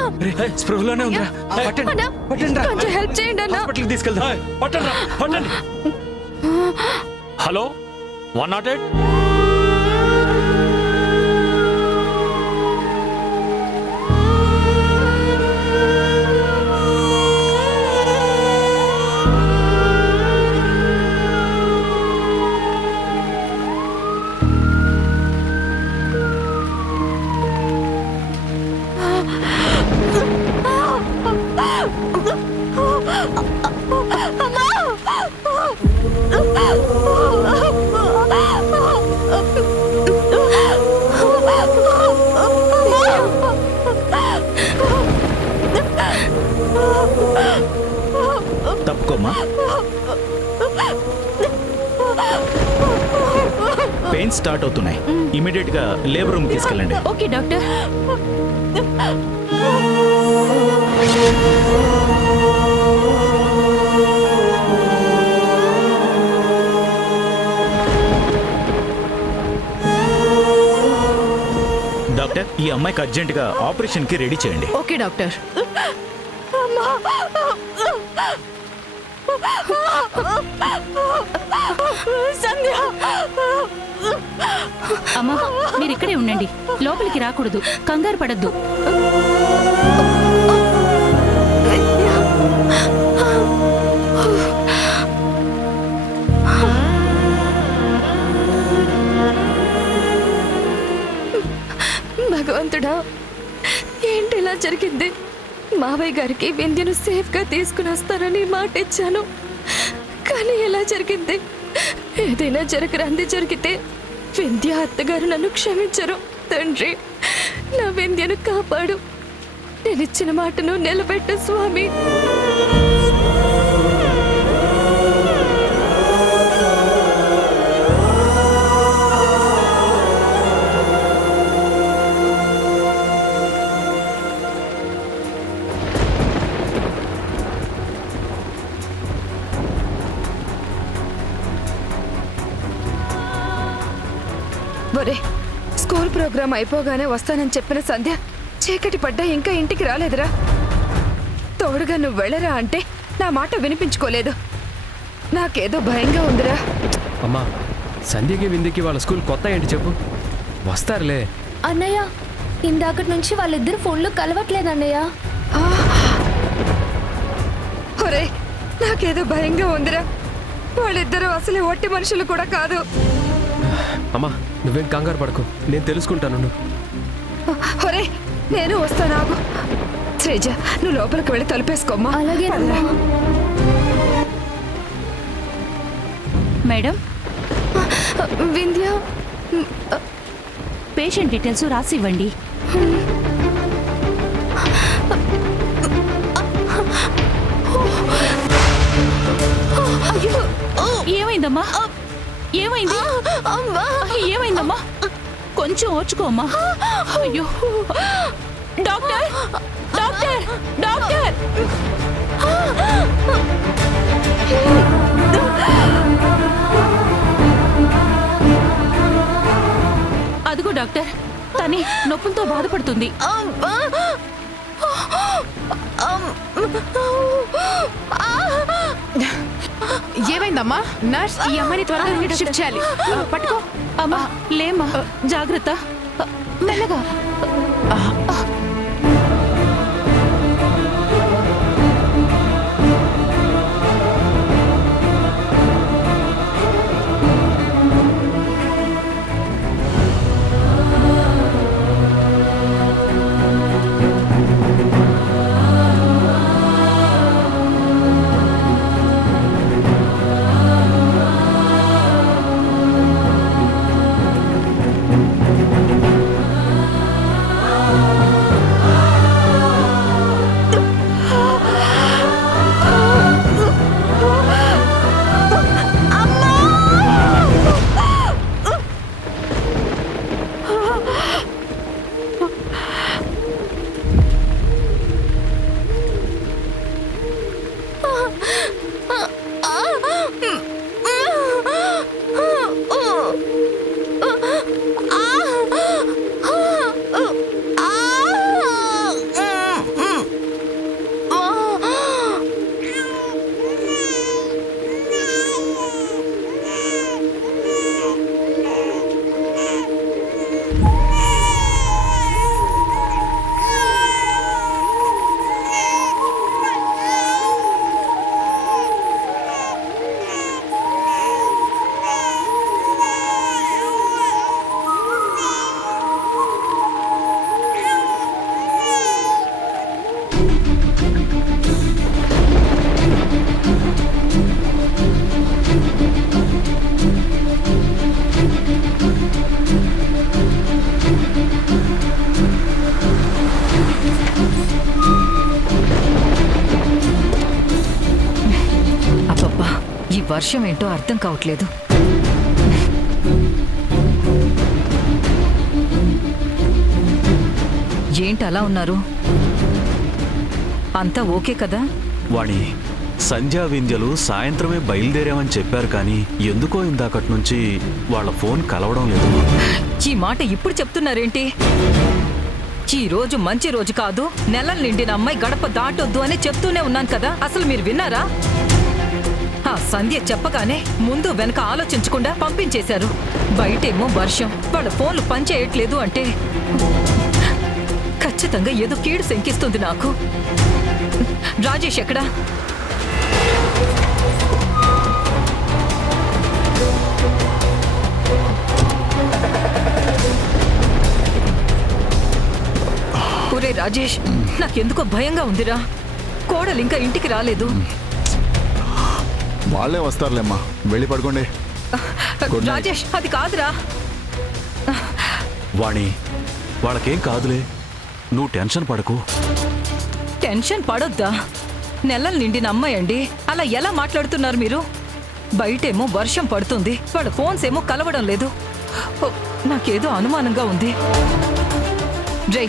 అన్నయ్య స్పృహలోనే ఉందిరా. అన్నా, కొంచెం హెల్ప్ చేయండి అన్న. హాస్పిటల్కి తీసుకెళ్దాం. పట్టండి. హలో 108. తప్పుకోమ్మా. పెయిన్ స్టార్ట్ అవుతున్నాయి. ఇమీడియట్ గా లేబర్ రూమ్ తీసుకెళ్ళండి. Okay doctor. డాక్టర్, ఈ అమ్మాయికి అర్జెంట్ గా ఆపరేషన్ కి రెడీ చేయండి. Okay doctor. సంధ్య, అమ్మా మీరు ఇక్కడే ఉండండి, లోపలికి రాకూడదు, కంగారు పడద్దు. భగవంతుడా, ఏంటి ఇలా జరిగింది? మావయ్య గారికి వింధ్యను సేఫ్ గా తీసుకుని వస్తానని మాట ఇచ్చాను, కానీ ఎలా జరిగింది? ఏదైనా జరగరాంది జరిగితే వింధ్య అత్తగారు నన్ను క్షమించరు. తండ్రి, నా వింధ్యను కాపాడు. నేనిచ్చిన మాటను నిలబెట్టు స్వామి. ఒరే, స్కూల్ ప్రోగ్రాం అయిపోగానే వస్తానని చెప్పిన సంధ్య చీకటి పడ్డా ఇంకా ఇంటికి రాలేదురా. తోడుగా నువ్వు వెళ్ళరా అంటే నా మాట వినిపించుకోలేదు. నాకేదో భయంగా ఉందిరా. అమ్మా, సంధ్యకి విందుకి వాళ్ళ స్కూల్ కొత్త ఏంటి చెప్పు, వస్తారులే. అన్నయ్య, ఇందాకటి నుంచి వాళ్ళిద్దరు ఫోన్లో కలవట్లేదు అన్నయ్య. ఒరే, నాకేదో భయంగా ఉందిరా. వాళ్ళిద్దరూ అసలు ఒట్టి మనుషులు కూడా కాదు. అమ్మా, నువ్వేం కంగారు పడకు, నేను తెలుసుకుంటాను. ఒరే, నేను వస్తాను, ఆగు. శ్రీజ, నువ్వు లోపలికి వెళ్ళి తలుపేసుకోమ్మా. అలాగే మేడం, వింధ్య, పేషెంట్ డీటెయిల్స్ రాసి ఇవ్వండి. ఏమైందమ్మా? ఏమైంది? ఏమైందమ్మా? కొంచెం ఓర్చుకోమ్మా. అయ్యో, డాక్టర్ డాక్టర్ డాక్టర్! అదిగో డాక్టర్, తనే నొప్పులతో బాధపడుతుంది. ఏమైందమ్మా? నర్స్, ఈ అమ్మాయిని త్వరగా షిఫ్ట్ చేయాలి. పట్టుకో. అమ్మా లేమ్మా, జాగ్రత్త, మెల్లగా. వర్షం ఏంటో అర్థం కావట్లేదు. ఏంటి అలా ఉన్నారు? అంతా ఓకే కదా? వాణి, సంధ్యా వింధ్యలు సాయంత్రమే బయలుదేరామని చెప్పారు, కానీ ఎందుకో ఇందాకటి నుంచి వాళ్ళ ఫోన్ కలవడం లేదు. ఈ మాట ఇప్పుడు చెప్తున్నారేంటి? ఈ రోజు మంచి రోజు కాదు, నెలలు నిండిన అమ్మాయి గడప దాటొద్దు అని చెప్తూనే ఉన్నాను కదా, అసలు మీరు విన్నారా? ఆ సంధ్య చెప్పగానే ముందు వెనక ఆలోచించకుండా పంపించేశారు. బయటేమో వర్షం, వాళ్ళ ఫోన్లు పనిచేయట్లేదు అంటే ఖచ్చితంగా ఏదో కీడు శంకిస్తుంది నాకు. రాజేష్ ఎక్కడా? ఒరే రాజేష్, నాకెందుకో భయంగా ఉందిరా. కోడలు ఇంకా ఇంటికి రాలేదు. వాళ్ళే వస్తారులేమ్మా, వెళ్ళి పడుకోండి. Good night. రాజేష్, అది కాదురా. వాణి, వాళ్ళకేం కాదులే, నువ్వు టెన్షన్ పడకు. టెన్షన్ పడొద్దా? నెలలు నిండిన అమ్మాయి అండి, అలా ఎలా మాట్లాడుతున్నారు మీరు? బయటేమో వర్షం పడుతుంది, వాళ్ళ ఫోన్స్ ఏమో కలవడం లేదు. ఓ, నాకేదో అనుమానంగా ఉంది. జై,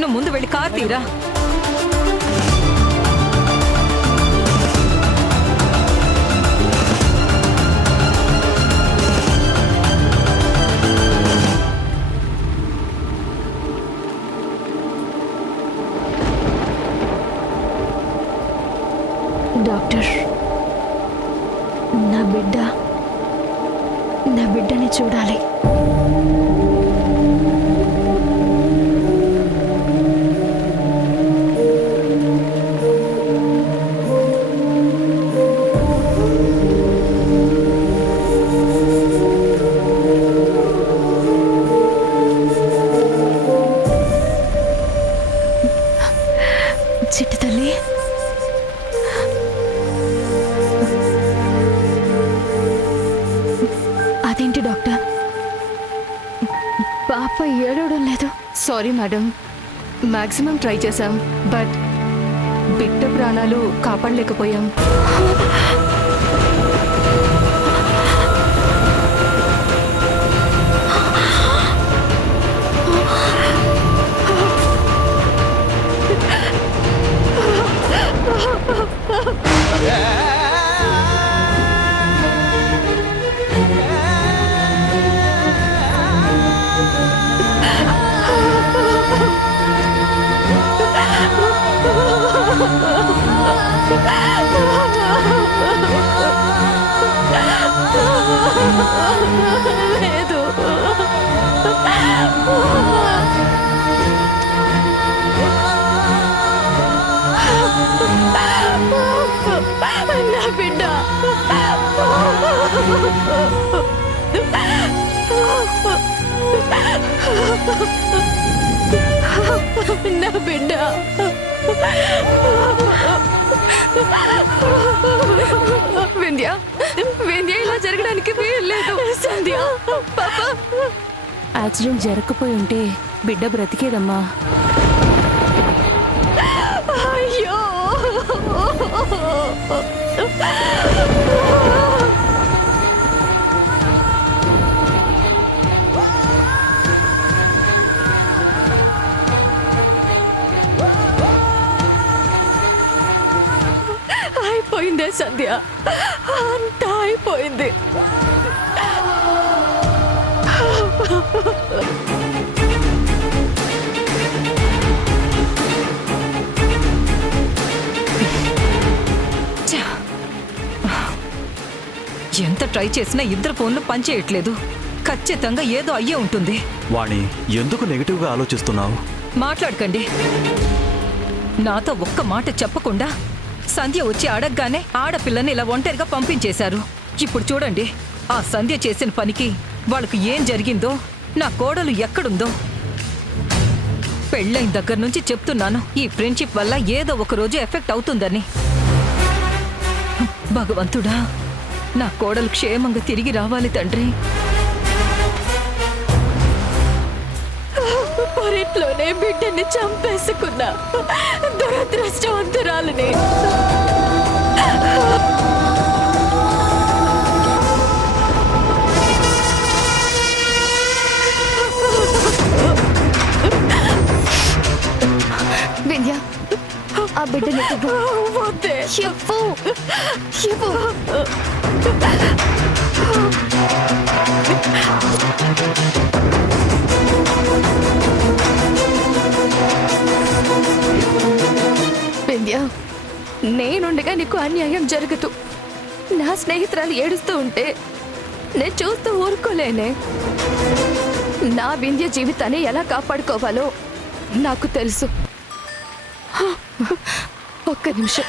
నువ్వు ముందు వెళ్ళి కార్ తీరా. డాక్టర్, నా బిడ్డని చూడాలి. చిట్టి తల్లి, అదేంటి డాక్టర్, పాప ఏడవడం లేదు? సారీ మేడం, మాక్సిమం ట్రై చేశాం, బట్ బిడ్డ ప్రాణాలు కాపాడలేకపోయాం. లేదు. నా బిడ్డ, నా బిడ్డ. వింధ్య, వింధ్య, ఇలా జరగడానికి వీల్లేదు. సంధ్య పాప, యాక్సిడెంట్ జరగకపోయి ఉంటే బిడ్డ బ్రతికేదమ్మా. అయ్యో, అయిపోయిందే సంధ్య, అంతా అయిపోయింది. ఎంత ట్రై చేసినా ఇద్దరు ఫోన్లు పనిచేయట్లేదు. ఖచ్చితంగా ఏదో అయ్యే ఉంటుంది. వాణి, ఎందుకు నెగిటివ్గా ఆలోచిస్తున్నావు? మాట్లాడకండి. నాతో ఒక్క మాట చెప్పకుండా సంధ్య వచ్చి అడగగానే ఆడపిల్లని ఇలా ఒంటరిగా పంపించేశారు. ఇప్పుడు చూడండి, ఆ సంధ్య చేసిన పనికి వాళ్ళకు ఏం జరిగిందో, నా కోడలు ఎక్కడుందో. పెళ్ళైన దగ్గర నుంచి చెప్తున్నాను, ఈ ఫ్రెండ్షిప్ వల్ల ఏదో ఒక రోజు ఎఫెక్ట్ అవుతుందని. భగవంతుడా, నా కోడలు క్షేమంగా తిరిగి రావాలి తండ్రి. పొరిట్లోనే బిడ్డని చంపేసుకున్నా దురదృష్టవంతురాలని. ఆ బిడ్డని ఇవ్వు. ఇవ్వు. ఇవ్వు. వింధ్య, నేనుండగా నీకు అన్యాయం జరగదు. నా స్నేహితురాలు ఏడుస్తూ ఉంటే నేను చూస్తూ ఊరుకోలేనే. నా వింధ్య జీవితాన్ని ఎలా కాపాడుకోవాలో నాకు తెలుసు. ఒక్క నిమిషం.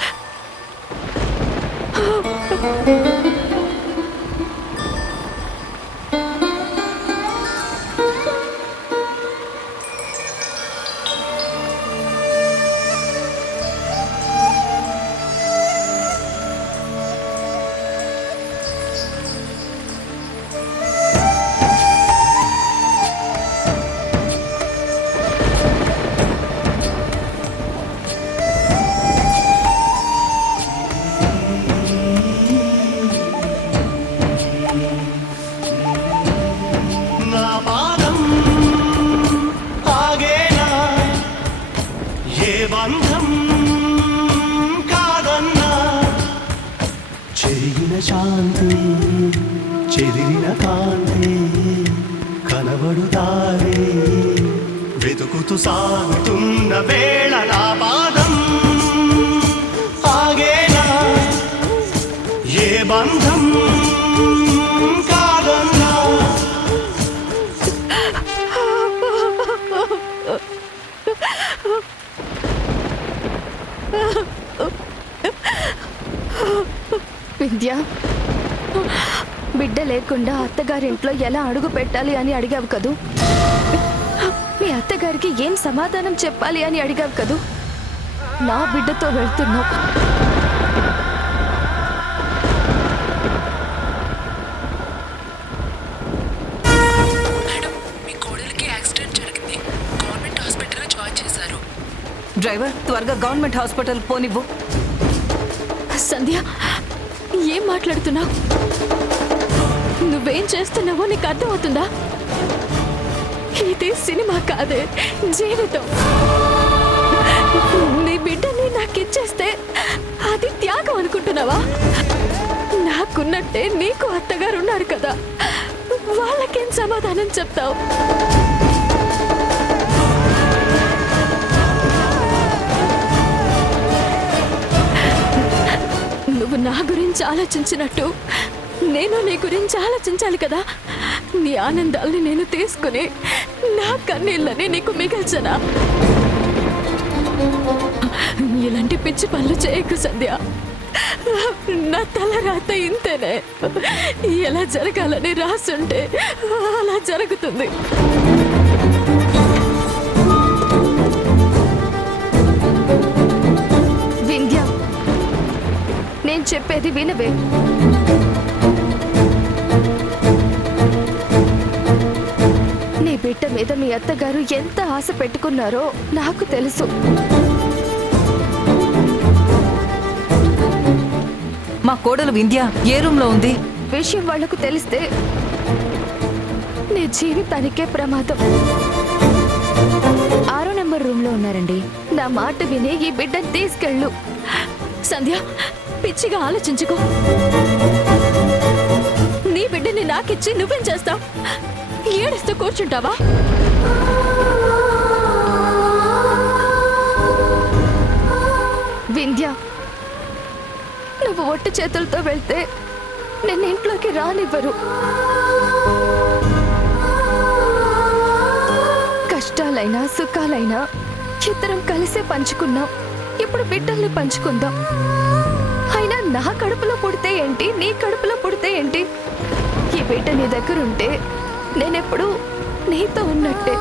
నా పాదం ఆగేనా ఏ బంధం కాదన్నా చెరిగిన శాంతి చెదిరిన కాంతి కనబడుతారే వెతుకుతూ సాగుతున్న వేళ నా పాదం ఆగేనా ఏ బంధం కాదన్నా విద్య, బిడ్డ లేకుండా అత్తగారింట్లో ఎలా అడుగు పెట్టాలి అని అడిగావు కదూ. మీ అత్తగారికి ఏం సమాధానం చెప్పాలి అని అడిగావు కదూ. నా బిడ్డతో వెళ్తున్నావు. డ్రైవర్, త్వరగా గవర్నమెంట్ హాస్పిటల్ పోనివ్వు. సంధ్య, ఏం మాట్లాడుతున్నావు? నువ్వేం చేస్తున్నావో నీకు అర్థమవుతుందా? ఇది సినిమా కాదే, జీవితం. నీ బిడ్డని నాకిచ్చేస్తే అది త్యాగం అనుకుంటున్నావా? నాకున్నట్టే నీకు అత్తగారు ఉన్నారు కదా, వాళ్ళకేం సమాధానం చెప్తావు? నువ్వు నా గురించి ఆలోచించినట్టు నేను నీ గురించి ఆలోచించాలి కదా. నీ ఆనందాల్ని నేను తీసుకుని నా కన్నీళ్ళని నీకు మిగల్చనా? ఇలాంటి పిచ్చి పనులు చేయకు సంధ్య. నా తల రాత ఇంతేనే. ఎలా జరగాలని రాసుంటే అలా జరుగుతుంది. వింధ్య, నేను చెప్పేది వినవే. నీ బిడ్డ మీద మీ అత్తగారు ఎంత ఆశ పెట్టుకున్నారో నాకు తెలుసు. మా కోడలు వింధ్య ఏ రూమ్ లో ఉంది? విషయం వాళ్లకు తెలిస్తే నీ జీవితానికే ప్రమాదం. 6వ నెంబర్ రూమ్ లో ఉన్నారండి. నా మాట విని ఈ బిడ్డను తీసుకెళ్ళు. సంధ్య, పిచ్చిగా ఆలోచించుకో. నీ బిడ్డని నాకిచ్చి నువ్వేం చేస్తావు? ఏడుస్తూ కూర్చుంటావా? వింధ్య, నువ్వు ఒట్టి చేతులతో వెళ్తే నిన్ను ఇంట్లోకి రానివ్వరు. కష్టాలైనా సుఖాలైనా ఇద్దరం కలిసే పంచుకున్నాం. ఇప్పుడు బిడ్డల్ని పంచుకుందాం. అయినా నా కడుపులో పుడితే ఏంటి, నీ కడుపులో పుడితే ఏంటి? ఈ బిడ్డ నీ దగ్గరుంటే నేనెప్పుడు నీతో ఉన్నట్టే.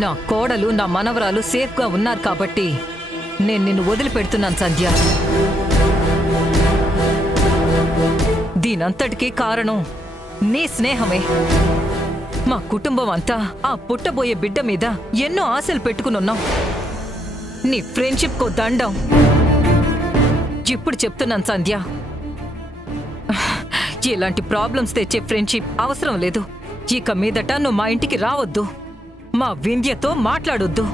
నా కోడలు నా మనవరాలు సేఫ్గా ఉన్నారు కాబట్టి నేను నిన్ను వదిలిపెడుతున్నాను సంధ్య. దీనంతటికీ కారణం నీ స్నేహమే. మా కుటుంబం అంతా ఆ పుట్టబోయే బిడ్డ మీద ఎన్నో ఆశలు పెట్టుకునున్నాం. నీ ఫ్రెండ్షిప్ కో దండం. ఇప్పుడు చెప్తున్నాను సంధ్య, ఇలాంటి ప్రాబ్లమ్స్ తెచ్చే ఫ్రెండ్షిప్ అవసరం లేదు. ఇక మీదట నువ్వు మా ఇంటికి రావద్దు, మా వింధ్యతో మాట్లాడొద్దు.